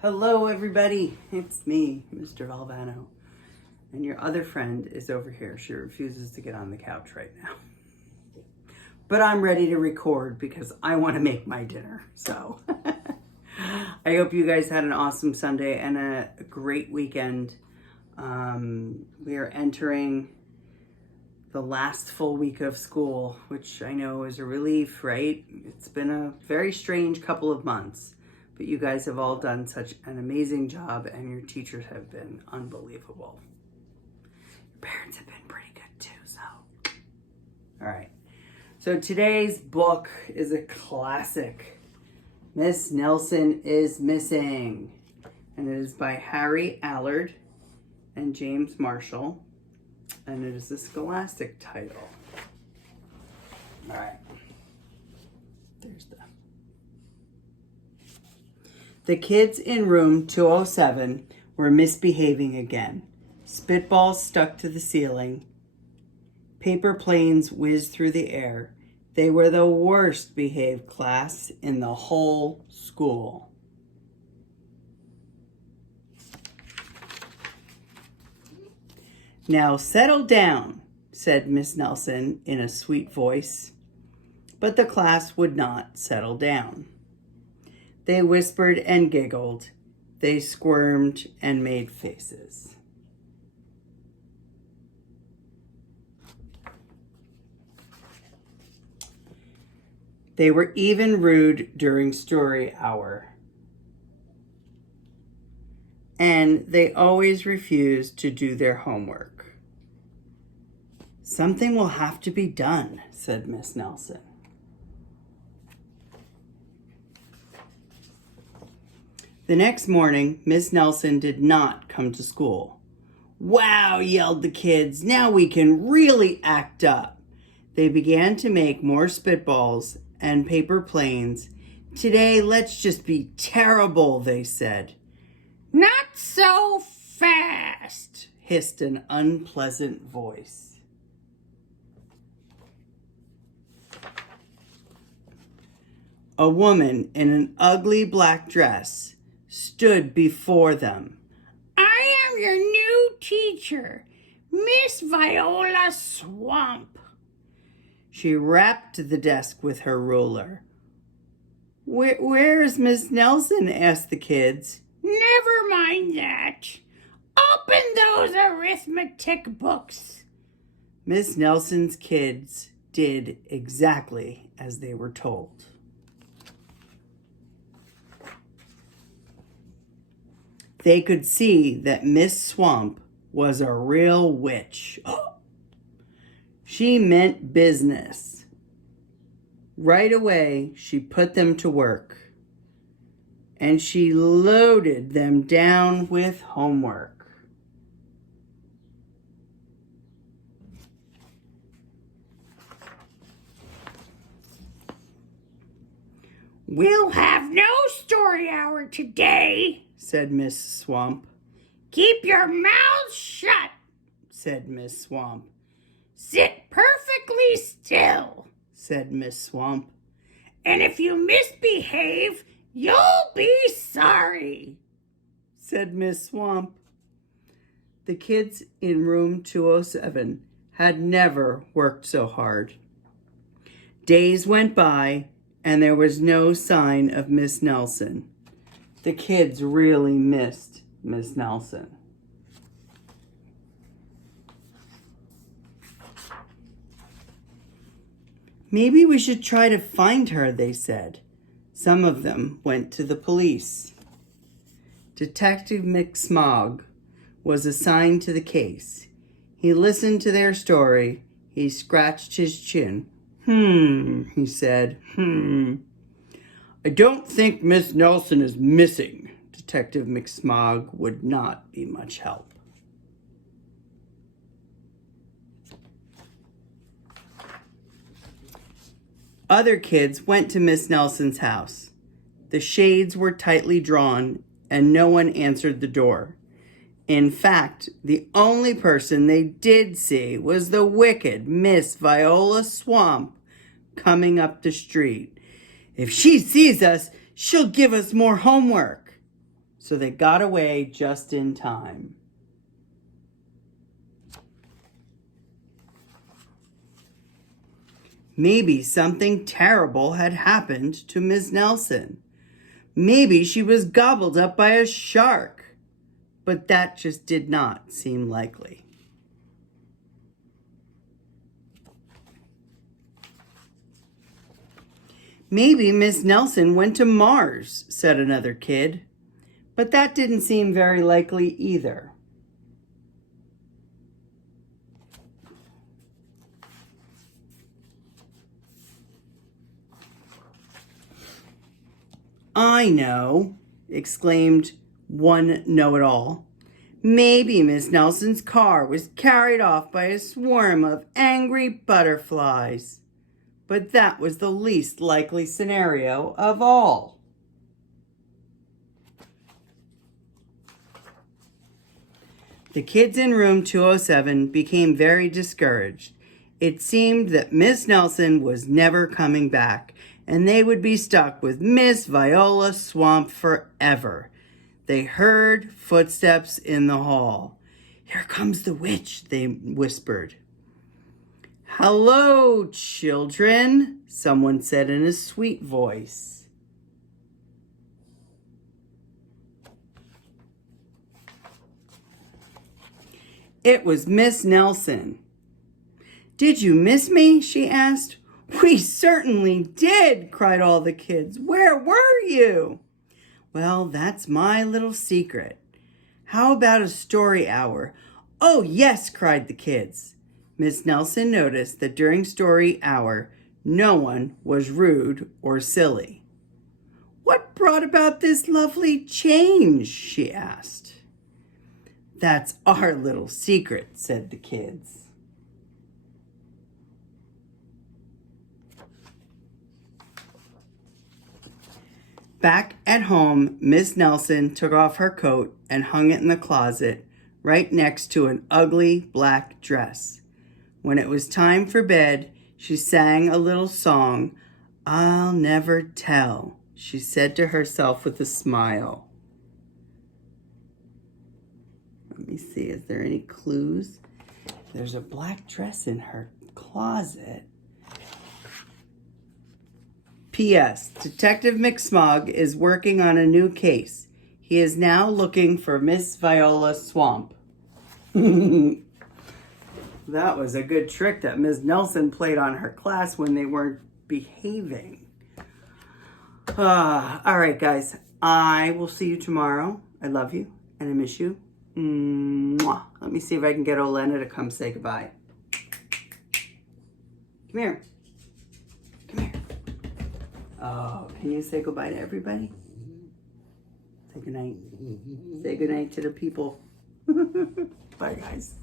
Hello, everybody. It's me, Mr. Valvano. And your other friend is over here. She refuses to get on the couch right now. But I'm ready to record because I want to make my dinner. So I hope you guys had an awesome Sunday and a great weekend. We are entering the last full week of school, which I know is a relief, right? It's been a very strange couple of months. But you guys have all done such an amazing job and your teachers have been unbelievable. Your parents have been pretty good too, so. All right. So today's book is a classic. Miss Nelson is Missing. And it is by Harry Allard and James Marshall. And it is a Scholastic title. All right. There's the kids in room 207 were misbehaving again. Spitballs stuck to the ceiling. Paper planes whizzed through the air. They were the worst behaved class in the whole school. "Now settle down," said Miss Nelson in a sweet voice. But the class would not settle down. They whispered and giggled. They squirmed and made faces. They were even rude during story hour. And they always refused to do their homework. "Something will have to be done," said Miss Nelson. The next morning, Miss Nelson did not come to school. "Wow," yelled the kids, "now we can really act up." They began to make more spitballs and paper planes. "Today, let's just be terrible," they said. "Not so fast," hissed an unpleasant voice. A woman in an ugly black dress stood before them. "I am your new teacher, Miss Viola Swamp." She rapped the desk with her ruler. Where's Miss Nelson?" asked the kids. "Never mind that. Open those arithmetic books." Miss Nelson's kids did exactly as they were told. They could see that Miss Swamp was a real witch. She meant business. Right away, she put them to work, and she loaded them down with homework. "We'll have no story hour today," said Miss Swamp. "Keep your mouths shut," said Miss Swamp. "Sit perfectly still," said Miss Swamp. "And if you misbehave, you'll be sorry," said Miss Swamp. The kids in room 207 had never worked so hard. Days went by, and there was no sign of Miss Nelson. The kids really missed Miss Nelson. "Maybe we should try to find her," they said. Some of them went to the police. Detective McSmog was assigned to the case. He listened to their story. He scratched his chin. He said. "I don't think Miss Nelson is missing." Detective McSmog would not be much help. Other kids went to Miss Nelson's house. The shades were tightly drawn and no one answered the door. In fact, the only person they did see was the wicked Miss Viola Swamp coming up the street. "If she sees us, she'll give us more homework." so they got away just in time. Maybe something terrible had happened to Miss Nelson. Maybe she was gobbled up by a shark. But that just did not seem likely. Maybe Miss Nelson went to Mars, said another kid. But that didn't seem very likely either. I know, exclaimed one know-it-all. Maybe Miss Nelson's car was carried off by a swarm of angry butterflies. But that was the least likely scenario of all. The kids in room 207 became very discouraged. It seemed that Miss Nelson was never coming back, and they would be stuck with Miss Viola Swamp forever. They heard footsteps in the hall. "Here comes the witch," they whispered. "Hello, children," someone said in a sweet voice. It was Miss Nelson. "Did you miss me?" she asked. "We certainly did," cried all the kids. "Where were you?" "Well, that's my little secret. How about a story hour?" "Oh, yes," cried the kids. Miss Nelson noticed that during story hour, no one was rude or silly. "What brought about this lovely change?" she asked. "That's our little secret," said the kids. Back at home, Miss Nelson took off her coat and hung it in the closet right next to an ugly black dress. When it was time for bed, she sang a little song. "I'll never tell," she said to herself with a smile. Let me see, is there any clues? There's a black dress in her closet. P.S. Detective McSmog is working on a new case. He is now looking for Miss Viola Swamp. That was a good trick that Ms. Nelson played on her class when they weren't behaving. All right, guys. I will see you tomorrow. I love you and I miss you. Mwah. Let me see if I can get Olena to come say goodbye. Come here. Come here. Oh, can you say goodbye to everybody? Say goodnight. Say goodnight to the people. Bye, guys.